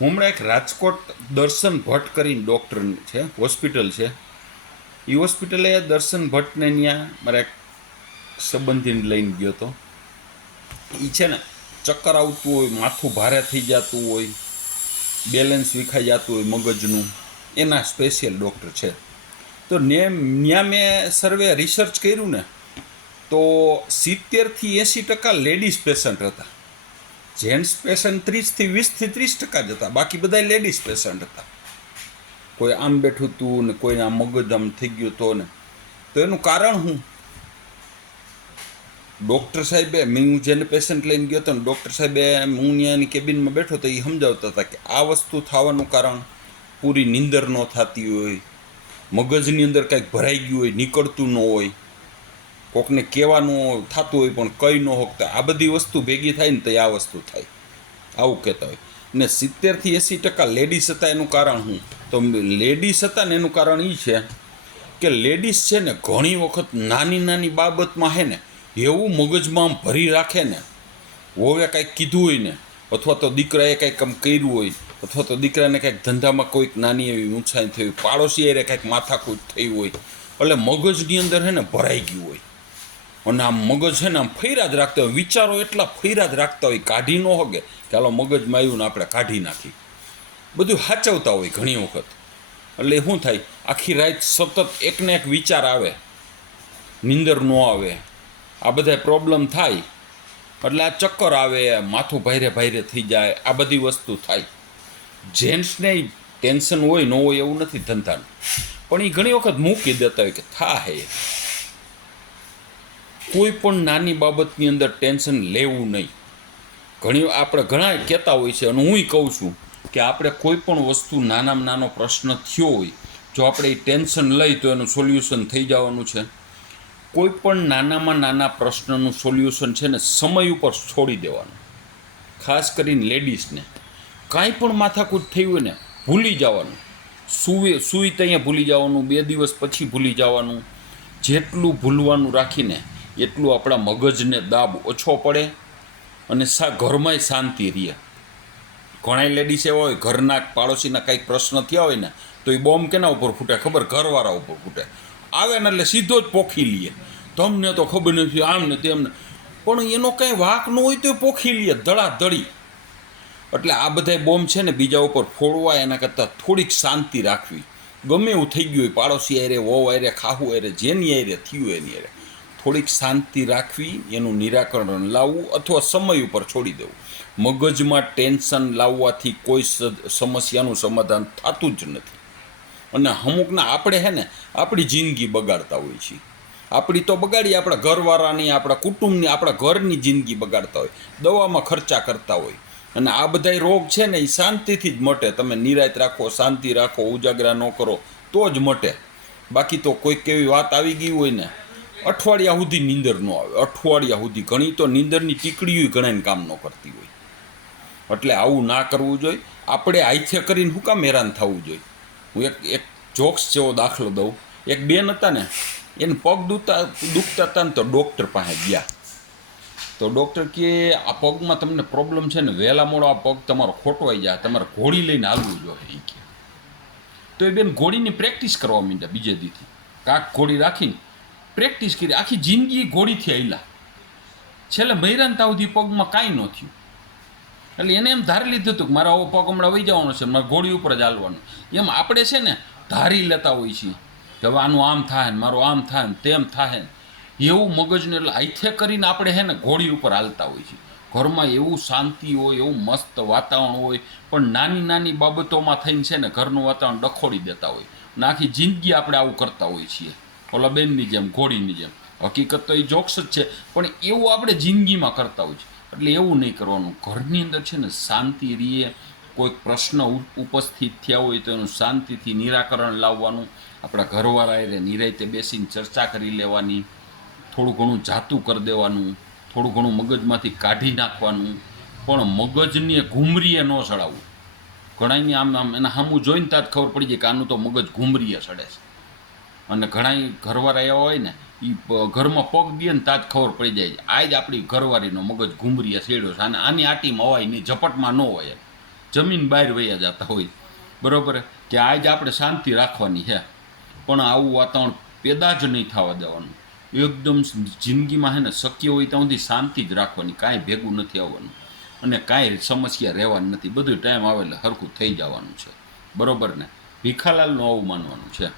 હું હમણાં એક રાજકોટ દર્શન ભટ્ટ કરીને ડૉક્ટર છે, હોસ્પિટલ છે. એ હોસ્પિટલે દર્શન ભટ્ટને ત્યાં મારા એક સંબંધીને લઈને ગયો હતો. એ છે ને ચક્કર આવતું હોય, માથું ભારે થઈ જતું હોય, બેલેન્સ વિખાઈ જતું હોય મગજનું, એના સ્પેશિયલ ડૉક્ટર છે. તો ત્યાં મેં સર્વે રિસર્ચ કર્યું ને, તો 70થી 80% લેડીઝ પેશન્ટ હતા. જેન્ટ્સ પેશન્ટ 30થી 20થી 30% જ હતા. બાકી બધા લેડીઝ પેશન્ટ હતા. કોઈ આમ બેઠું હતું ને કોઈને આમ મગજ આમ થઈ ગયું હતો ને. તો એનું કારણ શું? ડૉક્ટર સાહેબે, હું જેને પેશન્ટ લઈને ગયો હતો ને, ડૉક્ટર સાહેબે, હું ત્યાંની કેબિનમાં બેઠો તો એ સમજાવતા હતા કે આ વસ્તુ થવાનું કારણ પૂરી નીંદર ન થતી હોય, મગજની અંદર કંઈક ભરાઈ ગયું હોય, નીકળતું ન હોય, કોકને કહેવાનું થતું હોય પણ કંઈ ન હોકતા, આ બધી વસ્તુ ભેગી થાય ને તો આ વસ્તુ થાય, આવું કહેતા હોય. ને 70થી 80% લેડીઝ હતા. એનું કારણ શું? તો લેડીઝ હતા ને એનું કારણ એ છે કે લેડીઝ છે ને ઘણી વખત નાની નાની બાબતમાં હે ને એવું મગજમાં આમ ભરી રાખે ને, વોવે કાંઈક કીધું હોય ને, અથવા તો દીકરાએ કાંઈક આમ કર્યું હોય, અથવા તો દીકરાને કાંઈક ધંધામાં કોઈક નાની એવી નુકસાન થયું, પાડોશી એ કાંઈક માથાકૂટ થઈ હોય, એટલે મગજની અંદર હે ને ભરાઈ ગયું હોય. અને આમ મગજ છે ને આમ ફૈરા જ રાખતા હોય, વિચારો એટલા ફૈરા જ રાખતા હોય, કાઢી ન હોગે કે હાલો મગજમાં આવ્યું ને આપણે કાઢી નાખી. બધું સાચવતા હોય ઘણી વખત. એટલે શું થાય, આખી રાત સતત એકને એક વિચાર આવે, નીંદર ન આવે, આ બધા પ્રોબ્લેમ થાય. એટલે આ ચક્કર આવે, માથું ભારે ભારે થઈ જાય, આ બધી વસ્તુ થાય. જેન્ટ્સને ટેન્શન હોય ન હોય એવું નથી ધંધાનું, પણ એ ઘણી વખત મૂકી દેતા હોય કે થા હે. કોઈ પણ નાની બાબતની અંદર ટેન્શન લેવું નહીં. આપણે ઘણા કહેતા હોય છે, અને હું કહું છું કે આપણે કોઈ પણ વસ્તુ નાનામાં નાનો પ્રશ્ન થયો હોય, જો આપણે એ ટેન્શન લઈ તો એનું સોલ્યુશન થઈ જવાનું છે. કોઈ પણ નાનામાં નાના પ્રશ્નનું સોલ્યુશન છે ને સમય ઉપર છોડી દેવાનું. ખાસ કરીને લેડીઝને કાંઈ પણ માથાકૂટ થઈ હોય ને ભૂલી જવાનું. સૂઈ ત્યાં ભૂલી જવાનું, 2 દિવસ પછી ભૂલી જવાનું. જેટલું ભૂલવાનું રાખીને એટલું આપણા મગજને દાબ ઓછો પડે અને ઘરમાંય શાંતિ રહે. ઘણા લેડીઝ એવા હોય, ઘરના પાડોશીના કંઈક પ્રશ્ન થયા હોય ને તો એ બોમ્બ કેના ઉપર ફૂટે ખબર? ઘરવાળા ઉપર ફૂટે. આવે ને એટલે સીધો જ પોખી લઈએ, તમને તો ખબર નથી, આમ ને તેમને. પણ એનો કંઈ વાંક ન હોય તો પોખી લઈએ ધડાધડી. એટલે આ બધા બોમ્બ છે ને બીજા ઉપર ફોડવા એના કરતાં થોડીક શાંતિ રાખવી. ગમે એવું થઈ ગયું હોય, પાડોશી આરે, વહુ આરે, ખાહુ આરે, જેની આરે થયું એની આરે થોડીક શાંતિ રાખવી, એનું નિરાકરણ લાવવું અથવા સમય ઉપર છોડી દેવું. મગજમાં ટેન્શન લાવવાથી કોઈ સમસ્યાનું સમાધાન થતું જ નથી. અને અમુકના આપણે હે ને આપણી જિંદગી બગાડતા હોય છીએ. આપણી તો બગાડી, આપણા ઘરવાળાની, આપણા કુટુંબની, આપણા ઘરની જિંદગી બગાડતા હોય, દવામાં ખર્ચા કરતા હોય. અને આ બધા રોગ છે ને એ શાંતિથી જ મટે. તમે નિરાંત રાખો, શાંતિ રાખો, ઉજાગરા ન કરો તો જ મટે. બાકી તો કોઈક એવી વાત આવી ગઈ હોય ને, અઠવાડિયા સુધી નીંદર ન આવે, અઠવાડિયા સુધી. ઘણી તો નીંદરની ટીકડીઓ ઘણાને કામ ન કરતી હોય. એટલે આવું ના કરવું જોઈએ. આપણે આઈથે કરીને શું કામ હેરાન થવું જોઈએ? હું એક જોક્સ જેવો દાખલો દઉં. એક બેન હતા ને, એને પગ દુખતા હતા ને તો ડૉક્ટર પાસે ગયા. તો ડૉક્ટર કહે આ પગમાં તમને પ્રોબ્લેમ છે ને, વહેલા મોડો આ પગ તમારો ખોટવાઈ જાય, તમારે ઘોડી લઈને હાલવું જોઈએ એ કહે. તો એ બેન ઘોડીની પ્રેક્ટિસ કરવા માંડ્યા. બીજે દીથી કાંક ઘોડી રાખીને પ્રેક્ટિસ કરી. આખી જિંદગી ઘોડીથી આવેલા. છેલ્લે મહિરાન તાવથી પગમાં કાંઈ ન થયું. એટલે એને એમ ધારી લીધું હતું કે મારા આવો પગ હમણાં વહી જવાનો છે, મારે ઘોડી ઉપર જ હાલવાનું. એમ આપણે છે ને ધારી લેતા હોઈએ છીએ કે હવે આનું આમ થાય ને, મારું આમ થાય ને, તેમ થાય ને, એવું મગજને એટલે હાથે કરીને આપણે છે ને ઘોડી ઉપર હાલતા હોઈએ છીએ. ઘરમાં એવું શાંતિ હોય, એવું મસ્ત વાતાવરણ હોય, પણ નાની નાની બાબતોમાં થઈને છે ને ઘરનું વાતાવરણ ડખોડી દેતા હોય. ને આખી જિંદગી આપણે આવું કરતા હોઈએ છીએ, ઓલા બેનની જેમ, ઘોડીની જેમ. હકીકત તો એ જોક્સ જ છે, પણ એવું આપણે જિંદગીમાં કરતા હોય છે. એટલે એવું નહીં કરવાનું. ઘરની અંદર છે ને શાંતિ રહીએ. કોઈક પ્રશ્ન ઉપસ્થિત થયા હોય તો એનું શાંતિથી નિરાકરણ લાવવાનું. આપણા ઘરવાળાએ નિરાંતે બેસીને ચર્ચા કરી લેવાની. થોડું ઘણું જાતું કરી દેવાનું, થોડું ઘણું મગજમાંથી કાઢી નાખવાનું. પણ મગજને ઘૂમરીએ ન ચડાવવું. ઘણાની આમ એના સામું જોઈને ત્યાં જ ખબર પડી જાય કે આનું તો મગજ ઘૂમરીએ ચડે છે. અને ઘણા ઘરવાળા એવા હોય ને, એ ઘરમાં પગ દે ને ત્યાં જ ખબર પડી જાય આ જ આપણી ઘરવાળીનો મગજ ઘૂમરીએ ચડ્યો છે. આની આટીમાં હોય નહીં, ઝપટમાં ન હોય. જમીન બહાર વયા જતા હોય, બરાબર, કે આજ આપણે શાંતિ રાખવાની છે, પણ આવું વાતાવરણ પેદા જ નહીં થવા દેવાનું. એકદમ જિંદગીમાં છે ને શક્ય હોય ત્યાં સુધી શાંતિ જ રાખવાની, કાંઈ ભેગું નથી આવવાનું અને કાંઈ સમસ્યા રહેવાની નથી. બધું ટાઈમ આવે એટલે સરખું થઈ જવાનું છે, બરાબર ને. ભીખાલાલનું આવું માનવાનું છે.